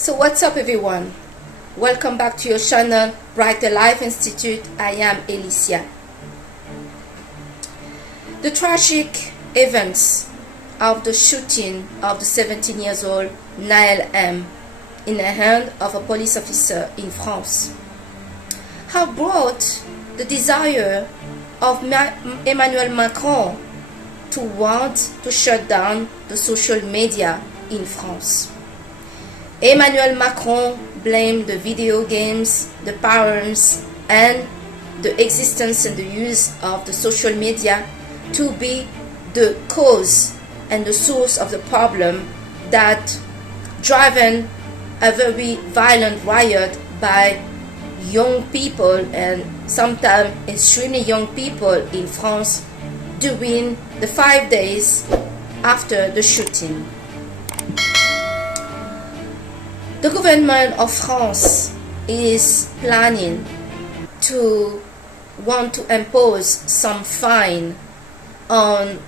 So what's up everyone? Welcome back to your channel Brighter Life Institute. I am Alicia. The tragic events of the shooting of the 17 years old Nahel in the hand of a police officer in France have brought the desire of Emmanuel Macron to want to shut down the social media in France. Emmanuel Macron blamed the video games, the parents, and the existence and the use of the social media to be the cause and the source of the problem that driven a very violent riot by young people and sometimes extremely young people in France during the 5 days after the shooting. The government of France is planning to want to impose some fine on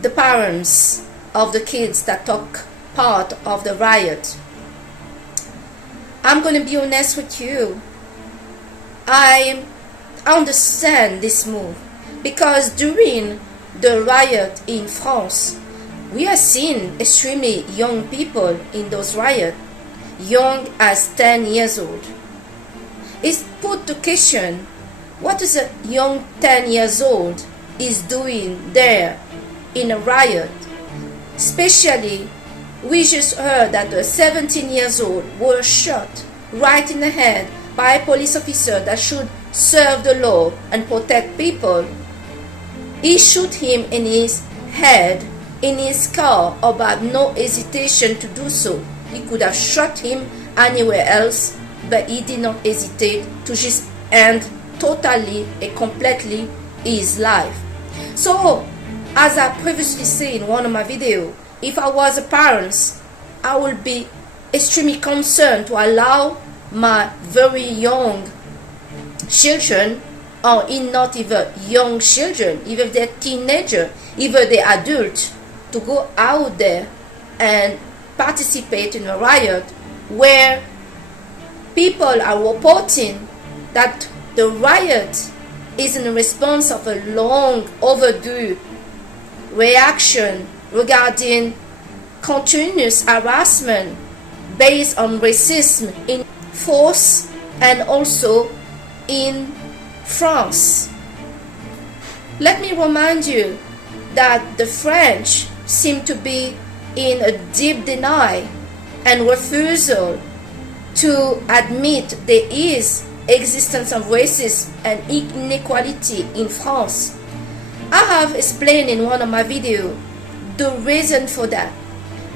the parents of the kids that took part of the riot. I'm going to be honest with you. I understand this move because during the riot in France, we have seen extremely young people in those riots, young as 10 years old. It's put to question, what is a young 10 years old is doing there in a riot? Especially, we just heard that the 17 years old was shot right in the head by a police officer that should serve the law and protect people. He shot him in his head, in his car, about no hesitation to do so. He could have shot him anywhere else, but he did not hesitate to just end totally and completely his life. So, as I previously said in one of my videos, if I was a parent, I would be extremely concerned to allow my very young children, or not even young children, even they're teenagers, even they're adults, to go out there and participate in a riot where people are reporting that the riot is in response of a long overdue reaction regarding continuous harassment based on racism in force and also in France. Let me remind you that the French seem to be in a deep denial and refusal to admit there is existence of racism and inequality in France. I have explained in one of my videos the reason for that.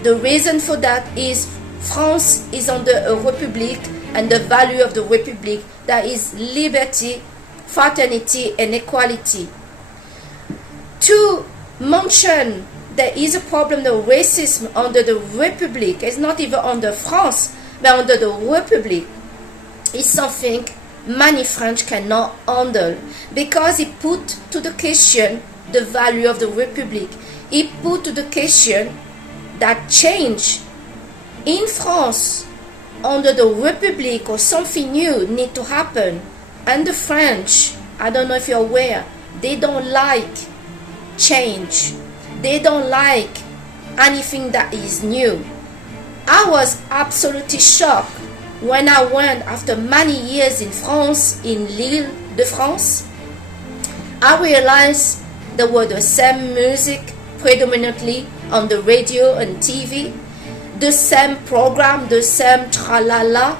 The reason for that is France is under a republic, and the value of the republic that is liberty, fraternity, and equality. To mention there is a problem of racism under the republic, it's not even under France, but under the republic, is something many French cannot handle, because it put to the question the value of the republic. It put to the question that change in France under the republic or something new need to happen. And the French, I don't know if you're aware, they don't like change. They don't like anything that is new. I was absolutely shocked when I went after many years in France, in Lille de France. I realized there were the same music predominantly on the radio and TV, the same program, the same tralala.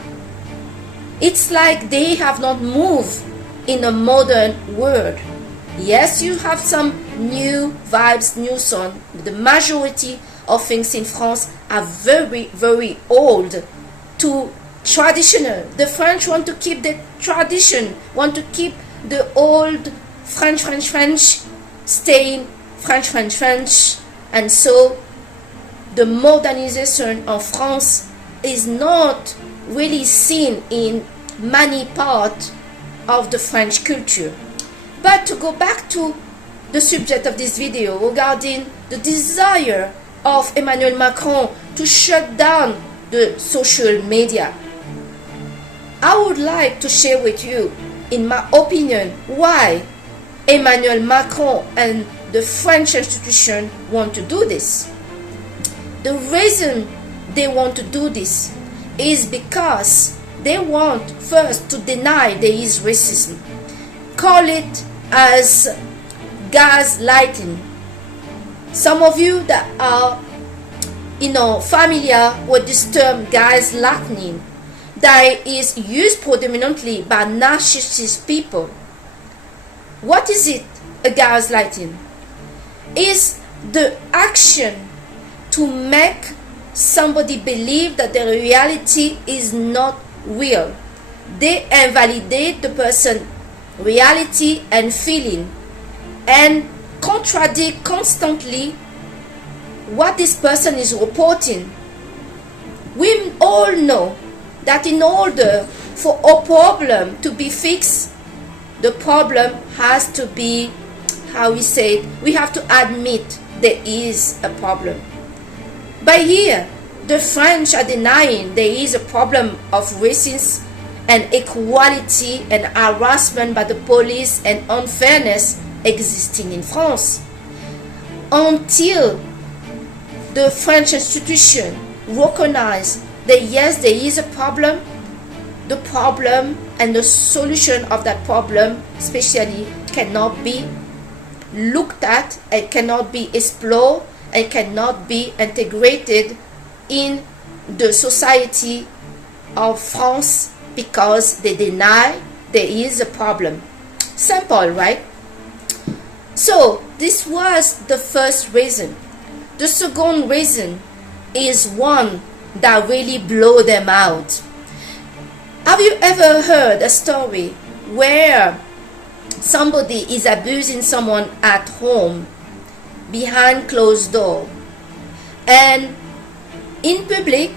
It's like they have not moved in a modern world. Yes, you have some new vibes, new song. The majority of things in France are very, very old to traditional. The French want to keep the tradition, want to keep the old French, staying French. And so the modernization of France is not really seen in many parts of the French culture. But to go back to the subject of this video regarding the desire of Emmanuel Macron to shut down the social media. I would like to share with you, in my opinion, why Emmanuel Macron and the French institution want to do this. The reason they want to do this is because they want first to deny there is racism. Call it as gaslighting. Some of you that are familiar with this term gaslighting, that is used predominantly by narcissist people. What is it? A gaslighting is the action to make somebody believe that the reality is not real. They invalidate the person reality and feeling and contradict constantly what this person is reporting. We all know that in order for a problem to be fixed, the problem has to be, we have to admit there is a problem. But here, the French are denying there is a problem of racism and equality and harassment by the police and unfairness existing in France. Until the French institution recognize that yes, there is a problem, the problem and the solution of that problem especially cannot be looked at, it cannot be explored, it cannot be integrated in the society of France because they deny there is a problem. Simple, right? So this was the first reason. The second reason is one that really blew them out. Have you ever heard a story where somebody is abusing someone at home behind closed door, and in public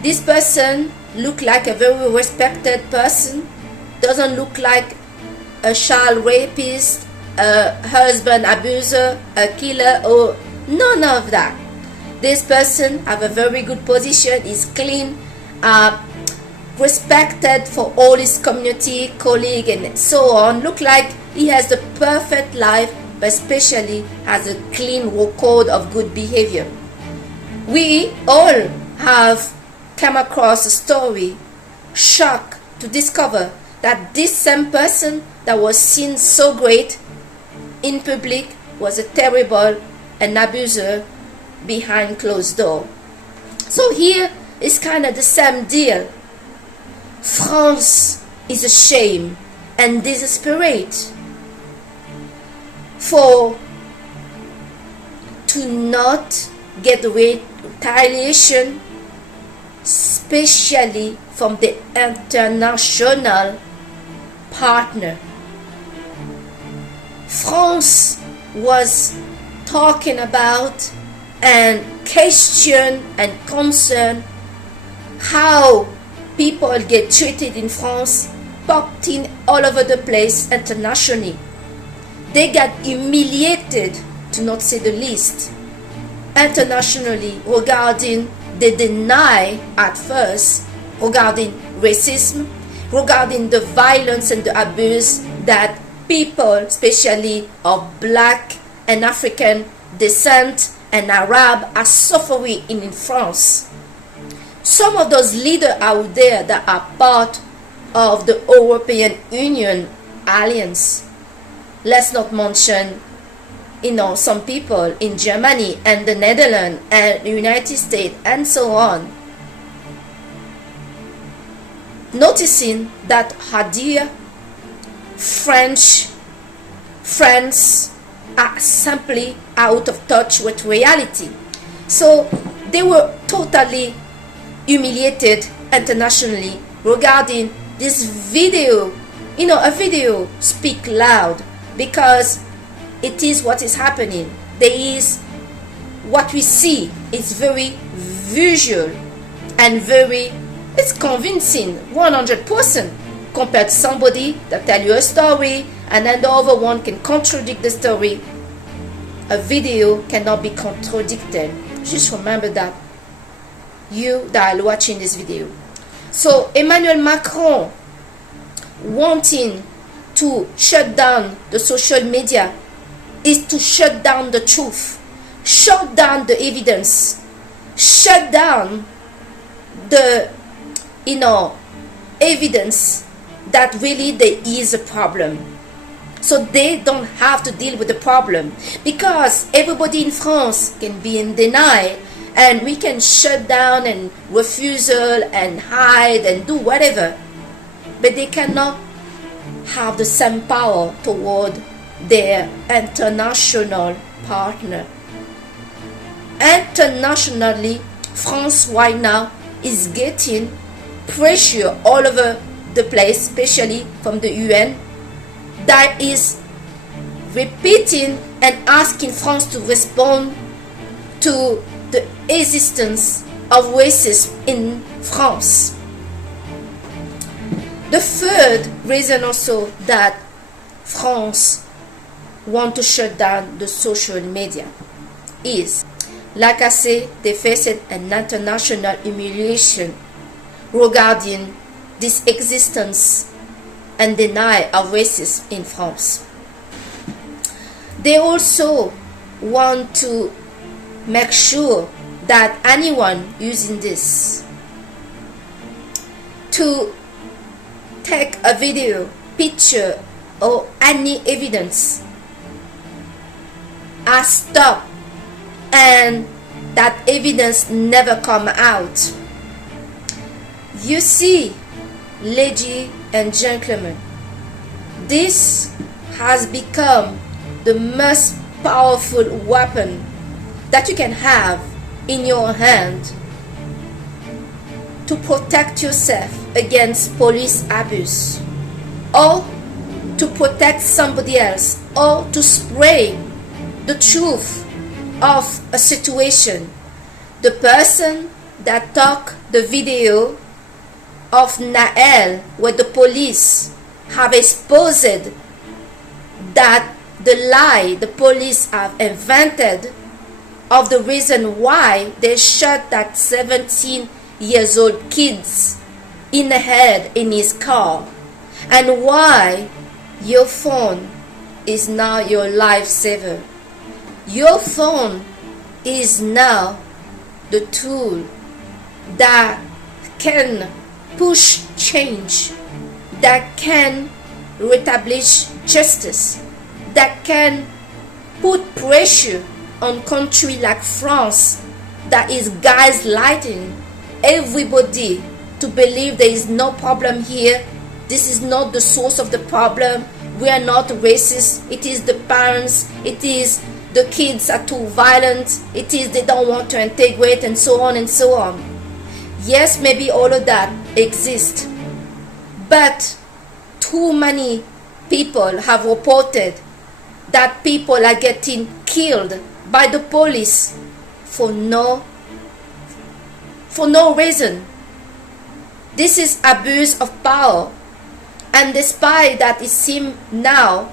this person look like a very respected person, doesn't look like a child rapist, a husband abuser, a killer, or none of that. This person have a very good position, is clean, respected for all his community, colleague, and so on. Look like he has the perfect life, but especially has a clean code of good behavior. We all have come across a story, shocked to discover that this same person that was seen so great in public was a terrible an abuser behind closed door. So here is kind of the same deal. France is ashamed and desperate to not get retaliation, especially from the international partner. France was talking about and question and concern how people get treated in France, popped in all over the place internationally. They got humiliated, to not say the least, internationally regarding the deny at first, regarding racism, regarding the violence and the abuse that people, especially of black and African descent and Arab, are suffering in France. Some of those leaders out there that are part of the European Union alliance, let's not mention, some people in Germany and the Netherlands and the United States and so on, noticing that Hadir, France are simply out of touch with reality. So they were totally humiliated internationally regarding this video. A video speak loud, because it is what is happening. There is what we see. It's very visual and it's convincing 100% compared to somebody that tell you a story and then the other one can contradict the story. A video cannot be contradicted. Just remember that. you that are watching this video. So Emmanuel Macron wanting to shut down the social media is to shut down the truth, shut down the evidence, shut down the evidence that really there is a problem, so they don't have to deal with the problem, because everybody in France can be in denial and we can shut down and refusal and hide and do whatever, but they cannot have the same power toward their international partner. Internationally, France right now is getting pressure all over the place, especially from the UN, that is repeating and asking France to respond to the existence of racism in France. The third reason also that France want to shut down the social media is, like I say, they faced an international humiliation regarding this existence and denial of racism in France. They also want to make sure that anyone using this to take a video, picture, or any evidence are stopped, and that evidence never come out. You see, ladies and gentlemen, this has become the most powerful weapon that you can have in your hand to protect yourself against police abuse, or to protect somebody else, or to spray the truth of a situation. The person that took the video of Nahel, where the police have exposed that the lie the police have invented of the reason why they shot that 17-year-old kids in the head in his car, and why your phone is now your lifesaver. Your phone is now the tool that can push change, that can reestablish justice, that can put pressure on country like France that is gaslighting everybody to believe there is no problem here. This is not the source of the problem. We are not racist. It is the parents. It is the kids are too violent. It is they don't want to integrate, and so on and so on. Yes, maybe all of that exists, but too many people have reported that people are getting killed by the police for no reason. This is abuse of power, and despite that, it seems now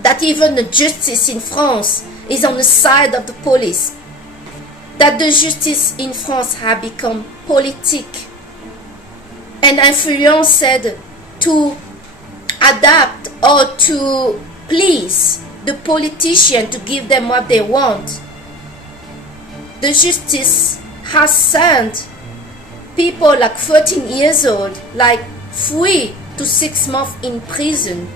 that even the justice in France is on the side of the police, that the justice in France has become politique and influenced to adapt or to please the politician to give them what they want. The justice has sent people like 13 years old like 3 to 6 months in prison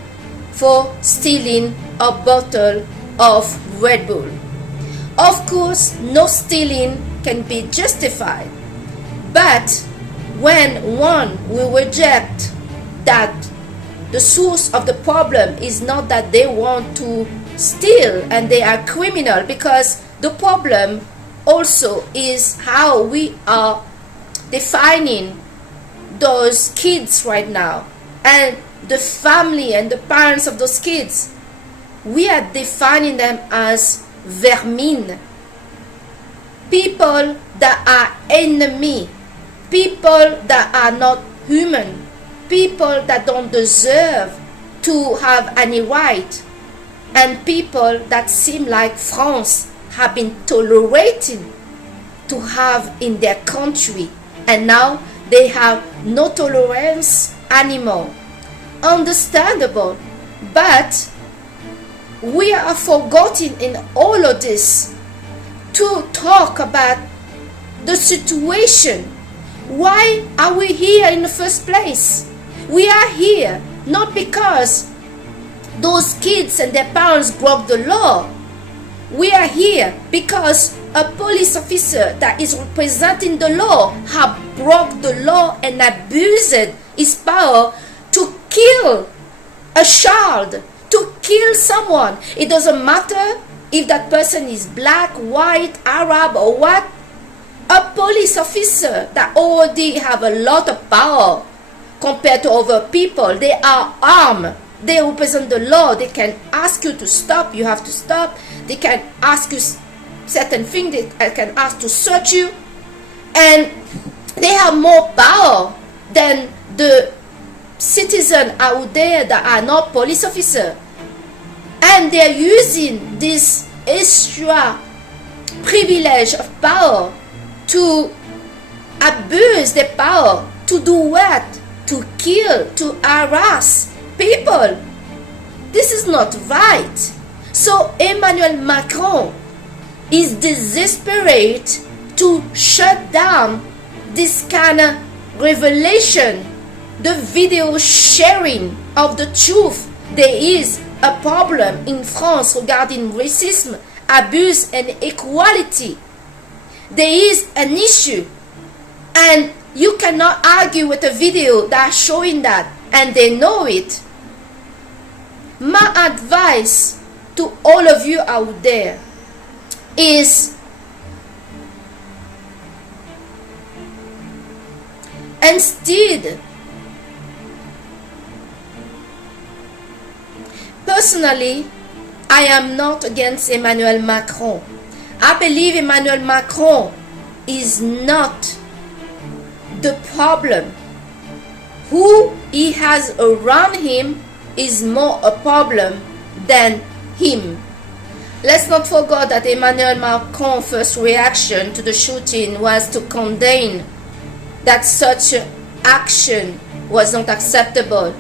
for stealing a bottle of Red Bull. Of course, no stealing can be justified, but when one will reject that the source of the problem is not that they want to steal and they are criminal, because the problem also is how we are defining those kids right now, and the family and the parents of those kids. We are defining them as vermin, people that are enemy, people that are not human, people that don't deserve to have any right, and people that seem like France have been tolerating to have in their country, and now they have no tolerance anymore. Understandable, but we are forgotten in all of this to talk about the situation. Why are we here in the first place? We are here not because those kids and their parents broke the law. We are here because a police officer that is representing the law have broke the law and abused his power to kill a child, to kill someone. It doesn't matter if that person is black, white, Arab, or what. A police officer that already have a lot of power compared to other people. They are armed. They represent the law. They can ask you to stop. You have to stop. They can ask you certain things. They can ask to search you. And they have more power than the citizens out there that are not police officers. And they are using this extra privilege of power to abuse their power. To do what? To kill, to harass people. This is not right. So Emmanuel Macron is desperate to shut down this kind of revelation, the video sharing of the truth. There is a problem in France regarding racism, abuse, and equality. There is an issue, and you cannot argue with a video that's showing that, and they know it. My advice to all of you out there is instead, personally, I am not against Emmanuel Macron. I believe Emmanuel Macron is not the problem. Who he has around him is more a problem than him. Let's not forget that Emmanuel Macron's first reaction to the shooting was to condemn that such action was not acceptable.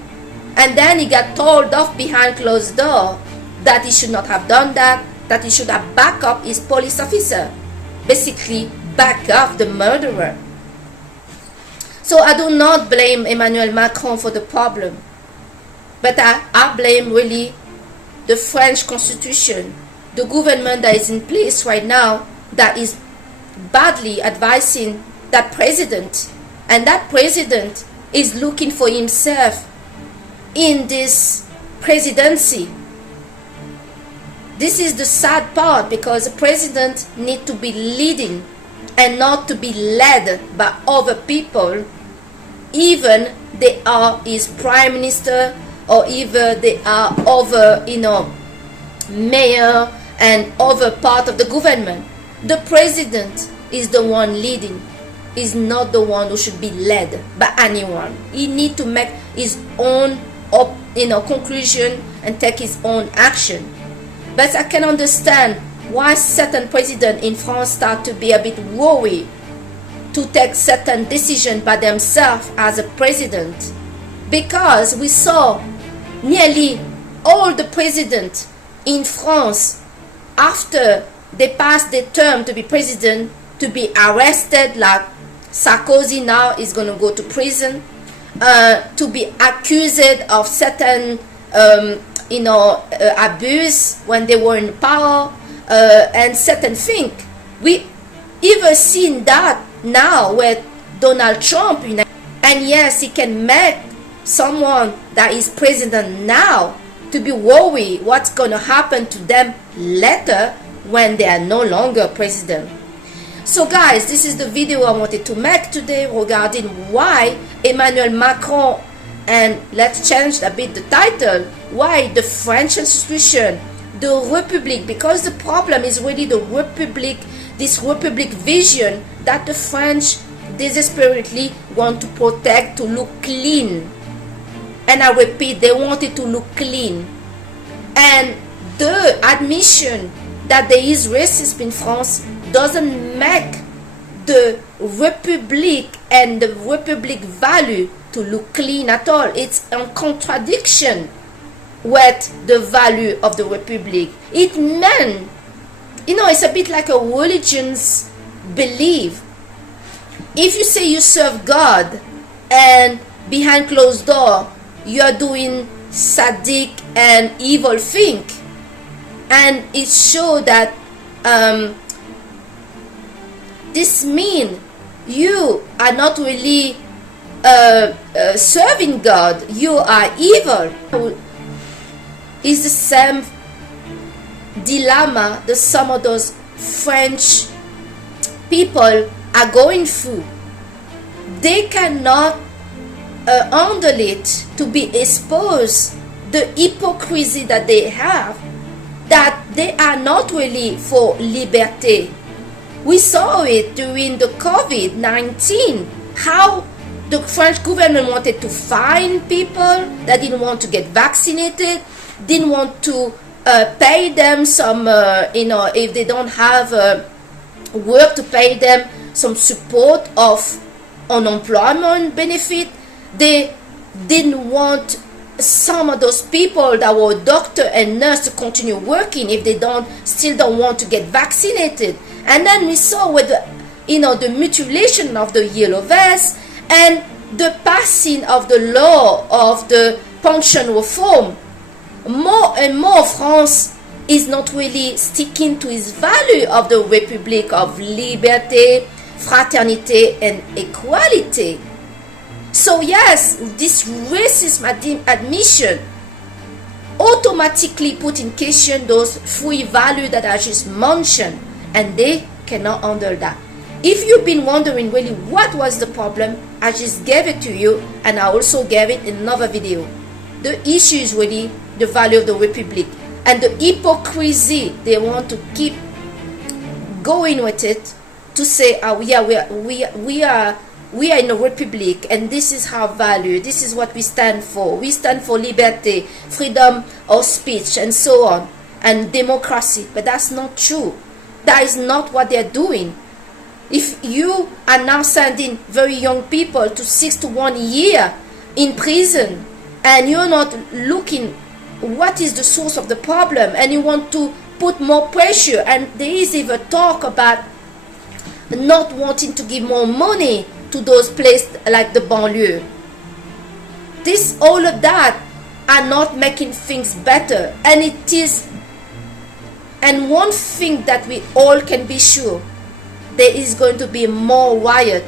And then he got told off behind closed door that he should not have done that he should have backed up his police officer. Basically, back up the murderer. So I do not blame Emmanuel Macron for the problem. But I blame really the French constitution, the government that is in place right now that is badly advising that president. And that president is looking for himself in this presidency. This is the sad part, because the president needs to be leading and not to be led by other people, even they are his prime minister or even they are other, mayor and other part of the government. The president is the one leading, is not the one who should be led by anyone. He needs to make his own conclusion and take his own action. But I can understand why certain presidents in France start to be a bit worried to take certain decisions by themselves as a president, because we saw nearly all the presidents in France, after they passed their term to be president, to be arrested. Like Sarkozy now is going to go to prison, to be accused of certain abuse when they were in power, and certain things. We even seen that now with Donald Trump, and yes, he can make someone that is president now to be worried what's going to happen to them later when they are no longer president. So guys, this is the video I wanted to make today regarding why Emmanuel Macron, and let's change a bit the title, why the French institution, the Republic, because the problem is really the Republic, this Republic vision that the French desperately want to protect, to look clean. And I repeat, they want it to look clean. And the admission that there is racism in France doesn't make the republic and the republic value to look clean at all. It's in contradiction with the value of the republic. It meant, it's a bit like a religion's belief. If you say you serve God and behind closed door you are doing sadistic and evil thing, and it shows that this means you are not really serving God, you are evil. It's the same dilemma that some of those French people are going through. They cannot handle it to be exposed the hypocrisy that they have, that they are not really for liberty. We saw it during the COVID-19, how the French government wanted to fine people that didn't want to get vaccinated, didn't want to pay them some, if they don't have work, to pay them some support of unemployment benefit. They didn't want some of those people that were doctor and nurse to continue working if they still don't want to get vaccinated. And then we saw with the mutilation of the yellow vest and the passing of the law of the pension reform. More and more France is not really sticking to its value of the Republic of liberty, fraternity and equality. So yes, this racist admission automatically put in question those three values that I just mentioned, and they cannot handle that. If you've been wondering really what was the problem, I just gave it to you, and I also gave it in another video. The issue is really the value of the Republic and the hypocrisy. They want to keep going with it to say, oh yeah, we are in a republic and this is our value, this is what we stand for. We stand for liberty, freedom of speech and so on, and democracy. But that's not true. That is not what they're doing. If you are now sending very young people to 6 to 1 year in prison, and you're not looking what is the source of the problem, and you want to put more pressure, and there is even talk about not wanting to give more money to those places like the banlieue. All of that are not making things better, and it is. And one thing that we all can be sure, there is going to be more riot,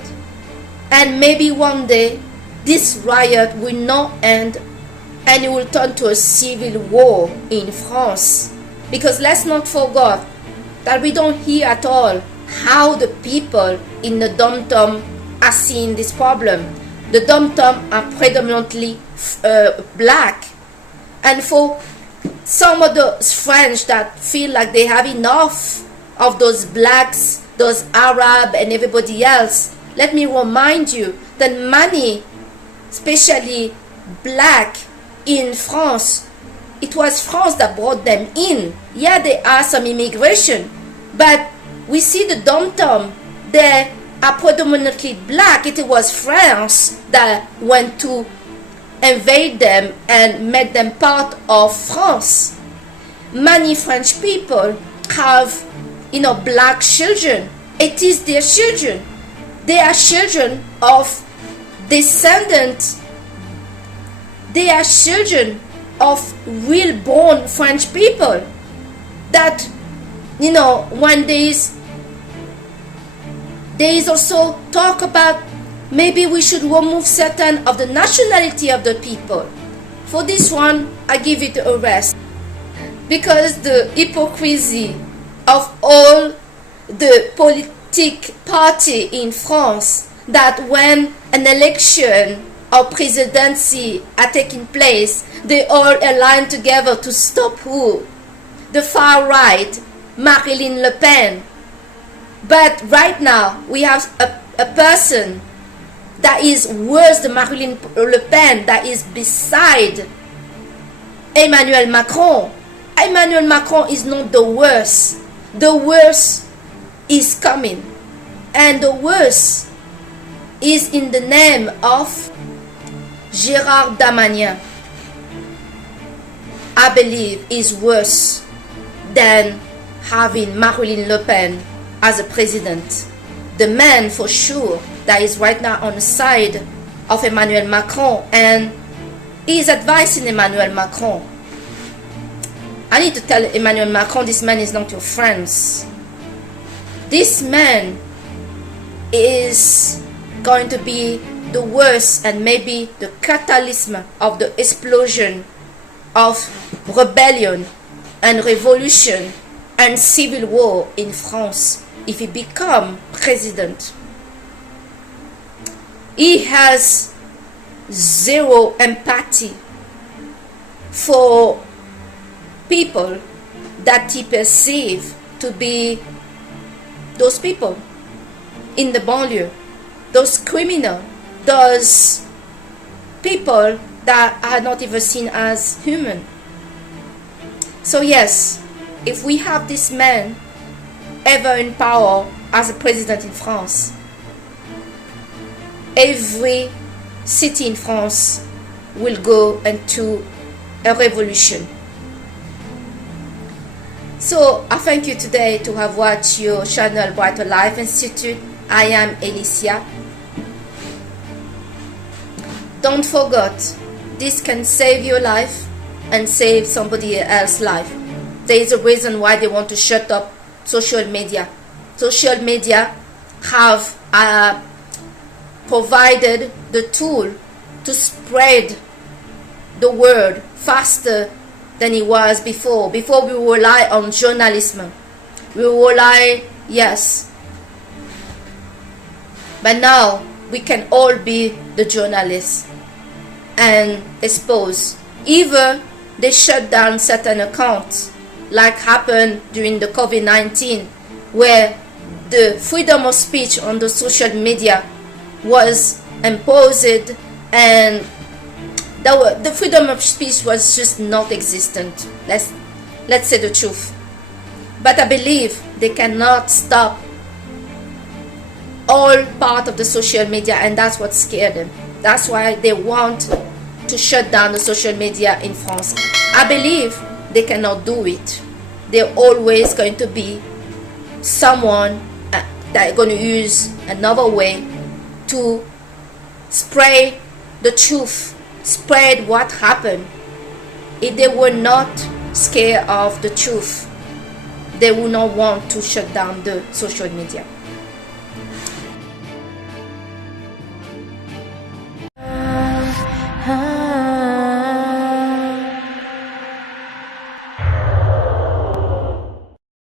and maybe one day this riot will not end and it will turn to a civil war in France. Because let's not forget that we don't hear at all how the people in the dom-tom are seeing this problem. The dom-tom are predominantly black, and for some of those French that feel like they have enough of those blacks, those Arab and everybody else, let me remind you that many, especially black in France, it was France that brought them in. Yeah, there are some immigration, but we see the dom-tom, they are predominantly black. It was France that went to invade them and make them part of France. Many French people have, black children. It is their children. They are children of descendants. They are children of real born French people. That, when there is also talk about maybe we should remove certain of the nationality of the people. For this one, I give it a rest. Because the hypocrisy of all the politic party in France, that when an election or presidency are taking place, they all align together to stop who? The far right, Marine Le Pen. But right now, we have a person that is worse than Marine Le Pen, that is beside Emmanuel Macron. Emmanuel Macron is not the worst. The worst is coming. And the worst is in the name of Gérald Darmanin. I believe is worse than having Marine Le Pen as a president. The man for sure that is right now on the side of Emmanuel Macron and is advising Emmanuel Macron. I need to tell Emmanuel Macron, this man is not your friend. This man is going to be the worst and maybe the catalyst of the explosion of rebellion and revolution and civil war in France if he become president. He has zero empathy for people that he perceives to be those people in the banlieue, those criminals, those people that are not even seen as human. So yes, if we have this man ever in power as a president in France, every city in France will go into a revolution. So I thank you today to have watched your channel Brighter Life Institute. I am Alicia. Don't forget, this can save your life and save somebody else's life. There is a reason why they want to shut up social media. Social media have provided the tool to spread the word faster than it was before. Before we rely on journalism. We rely, yes. But now we can all be the journalists and expose. Either they shut down certain accounts, like happened during the COVID-19, where the freedom of speech on the social media was imposed and the freedom of speech was just not existent. Let's say the truth. But I believe they cannot stop all part of the social media, and that's what scared them. That's why they want to shut down the social media in France. I believe they cannot do it. They're always going to be someone that are going to use another way to spread the truth, spread what happened. If they were not scared of the truth, they would not want to shut down the social media.